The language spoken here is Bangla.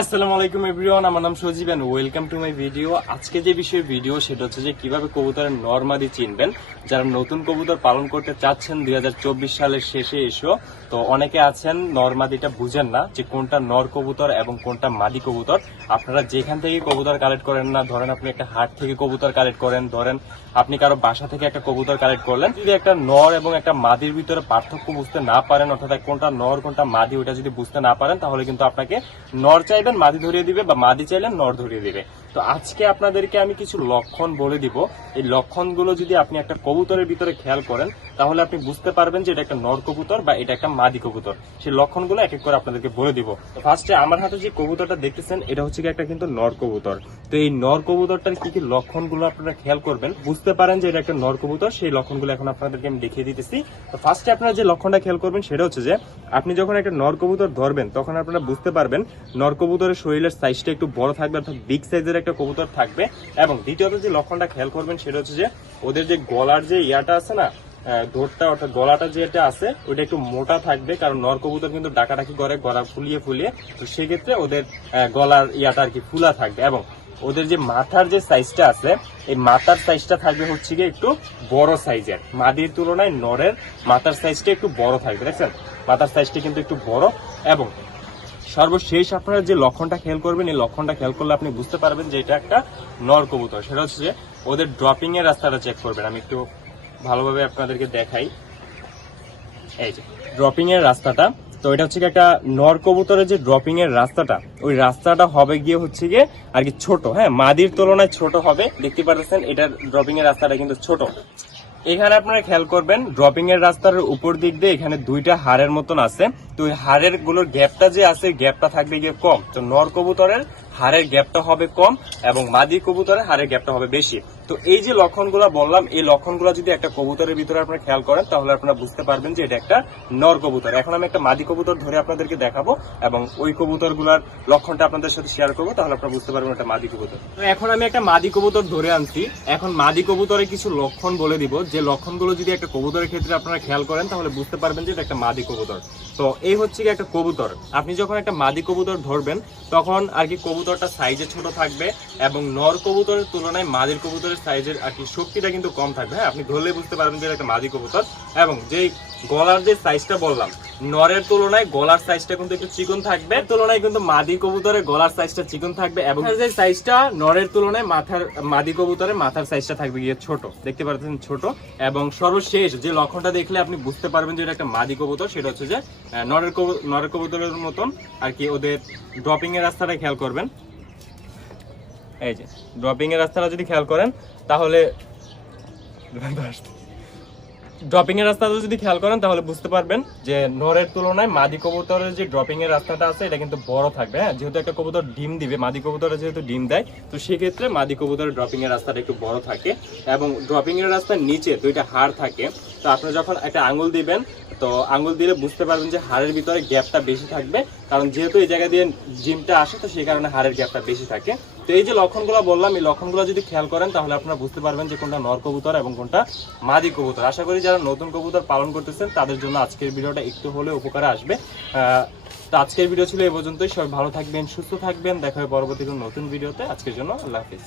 আসসালামু আলাইকুম এভরিওয়ান, আমার নাম Sajib welcome to my video আজকে যে বিষয়ে ভিডিও সেটা হচ্ছে যে কীভাবে কবুতরের নরমাদি চিনবেন। যারা নতুন কবুতর পালন করতে চাচ্ছেন দু হাজার চব্বিশ সালের শেষে এসো, তো অনেকে আছেন, নরমাদিটা বুঝেন না যে কোনটা নর কবুতর এবং কোনটা মাদি কবুতর। আপনারা যেখান থেকে কবুতর কালেক্ট করেন না, ধরেন আপনি একটা হাট থেকে কবুতর কালেক্ট করেন, ধরেন আপনি কারও বাসা থেকে একটা কবুতর কালেক্ট করলেন। যদি একটা নর এবং একটা মাদির ভিতরে পার্থক্য বুঝতে না পারেন, অর্থাৎ কোনটা নর, কোনটা মাদি ওটা যদি বুঝতে না পারেন, তাহলে কিন্তু আপনাকে নর চাইবেন মাদি ধরিয়ে দিবে বা মাদি চাইলেন নর ধরিয়ে দিবে। তো আজকে আপনাদেরকে আমি কিছু লক্ষণ বলে দিব। এই লক্ষণগুলো যদি আপনি একটা কবুতরের ভিতরে খেয়াল করেন, তাহলে আপনি বুঝতে পারবেন যে এটা একটা নর কবুতর বা এটা একটা মাদি কবুতর। সেই লক্ষণগুলো এক এক করে আপনাদেরকে বলে দিব। তো ফার্স্টে আমার হাতে যে কবুতরটা দেখতেছেন, এটা হচ্ছে একটা কিন্তু নর কবুতর। তো এই নর কবুতরটার কি কি লক্ষণগুলো আপনারা খেয়াল করবেন, বুঝতে পারেন যে এটা একটা নর কবুতর, সেই লক্ষণগুলো এখন আপনাদেরকে আমি দেখিয়ে দিতেছি। তো ফার্স্টে আপনারা যে লক্ষণটা খেয়াল করবেন, সেটা হচ্ছে যে আপনি যখন একটা নর কবুতর ধরবেন, তখন আপনারা বুঝতে পারবেন নর কবুতরের শরীরের সাইজটা একটু বড় থাকবে অর্থাৎ বিগ সাইজের একটা কবুতর থাকবে। এবং দ্বিতীয়ত যে লক্ষণটা খেয়াল করবেন সেটা হচ্ছে যে ওদের যে গলার যে ইয়াটা আছে না ধোরটা অর্থাৎ গলাটা যেটা আছে ওটা একটু মোটা থাকবে কারণ নর কবুতর কিন্তু ডাকাডাকি করে গলা ফুলিয়ে ফুলিয়ে। তো সেক্ষেত্রে ওদের গলার ইয়াটা আর কি ফুলা থাকবে। এবং ওদের যে মাথার যে সাইজটা আছে, এই মাথার সাইজটা থাকবে হচ্ছে গিয়ে একটু বড় সাইজের মাদির তুলনায় নরের মাথার সাইজটা একটু বড় থাকবে, দেখছেন? মাথার সাইজটা কিন্তু একটু বড়। এবং সর্বশেষ আপনারা যে লক্ষণটা খেয়াল করবেন, এই লক্ষণটা খেয়াল করলে আপনি বুঝতে পারবেন যে এটা একটা নর কবুতর। সেটা হচ্ছে যে ওদের ড্রপিং এর রাস্তাটা চেক করবেন। আমি একটু ভালোভাবে আপনাদেরকে দেখাই। এই যে ড্রপিং এর রাস্তাটা। তো এটা হচ্ছে একটা নর কবুতরের যে ড্রপিং এর রাস্তাটা, ওই রাস্তাটা হবে গিয়ে হচ্ছে গিয়ে আর কি ছোট হ্যাঁ মাদির তুলনায় ছোট হবে। দেখতে পাচ্ছেন এটার ড্রপিং এর রাস্তাটা কিন্তু ছোট। এখানে আপনারা খেয়াল করবেন ড্রপিং এর রাস্তার উপর দিক দিয়ে এখানে দুইটা হাড়ের মতন আছে। তো হাড়েরগুলোর গ্যাপটা যে আছে গ্যাপটা থাকবে গিয়ে কম। তো নর কবুতরের হাড়ের গ্যাপটা হবে কম এবং মাদি কবুতরের হাড়ের গ্যাপটা হবে বেশি। তো এই যে লক্ষণগুলো বললাম, এই লক্ষণগুলো যদি একটা কবুতরের ভিতরে আপনারা খেয়াল করেন, তাহলে আপনারা বুঝতে পারবেন যে এটা একটা নর কবুতর। এখন আমি একটা মাদি কবুতর ধরে আপনাদেরকে দেখাবো এবং ওই কবুতরগুলোর লক্ষণটা আপনাদের সাথে শেয়ার করব, তাহলে আপনারা বুঝতে পারবেন এটা মাদি কবুতর। তো এখন আমি একটা মাদি কবুতর ধরে আনছি। এখন মাদি কবুতরের কিছু লক্ষণ বলে দিব। যে লক্ষণগুলো যদি একটা কবুতরের ক্ষেত্রে আপনারা খেয়াল করেন, তাহলে বুঝতে পারবেন যে এটা একটা মাদি কবুতর। তো এই হচ্ছে কি একটা কবুতর। আপনি যখন একটা মাদি কবুতর ধরবেন, তখন আর কি কবুতরটা সাইজে ছোট থাকবে এবং নর কবুতরের তুলনায় মাদির কবুতরের সাইজের আর কি শক্তিটা কিন্তু কম থাকবে। হ্যাঁ আপনি ধরলে বুঝতে পারবেন যে একটা মাদি কবুতর এবং যেই গলার যে সাইজটা বললাম, নরের তুলনায় গলার সাইজটা কিন্তু একটু চিকন থাকবে তুলনায় কিন্তু মাদি কবুতরের গলার সাইজটা চিকন থাকবে এবং যে সাইজটা, নরের তুলনায় মাথার, মাদি কবুতরের মাথার সাইজটা থাকবে গিয়ে ছোট। দেখতে পাচ্ছেন ছোট এবং সর্বশেষ যে লক্ষণটা দেখলে আপনি বুঝতে পারবেন যে একটা মাদি কবুতর, সেটা হচ্ছে যে নরের কবু- নরের কবুতরের মতন আর কি ওদের ড্রপিং এর রাস্তাটা খেয়াল করবেন। এই যে ড্রপিং এর রাস্তাটা যদি খেয়াল করেন, তাহলে ড্রপিং এর রাস্তাটা যদি খেয়াল করেন, তাহলে বুঝতে পারবেন যে নরের তুলনায় মাদি কবুতরের যে ড্রপিং এর রাস্তাটা আছে, এটা কিন্তু বড় থাকবে হ্যাঁ? যেহেতু একটা কবুতর ডিম দিবে, মাদি কবুতরে যেহেতু ডিম দেয়, তো সেক্ষেত্রে মাদি কবুতরের ড্রপিং এর রাস্তাটা একটু বড় থাকে এবং ড্রপিং এর রাস্তার নিচে দুইটা হাড় থাকে, তো আপনি যখন একটা আঙুল দিবেন, তো আঙুল দিলে বুঝতে পারবেন যে হাড়ের ভিতরে গ্যাপটা বেশি থাকবে, কারণ যেহেতু এই জায়গা দিয়ে জিমটা আসে, তো সেই কারণে হাড়ের গ্যাপটা বেশি থাকে। তো এই যে লক্ষণগুলো বললাম, এই লক্ষণগুলো যদি খেয়াল করেন, তাহলে আপনারা বুঝতে পারবেন যে কোনটা নর কবুতর এবং কোনটা মাদি কবুতর। আশা করি যারা নতুন কবুতর পালন করতেছেন, তাদের জন্য আজকের ভিডিওটা একটু হলে উপকারে আসবে। তো আজকের ভিডিও ছিল এই পর্যন্তই। সবাই ভালো থাকবেন, সুস্থ থাকবেন। দেখা হবে পরবর্তী নতুন ভিডিওতে। আজকের জন্য আল্লাহ হাফিজ।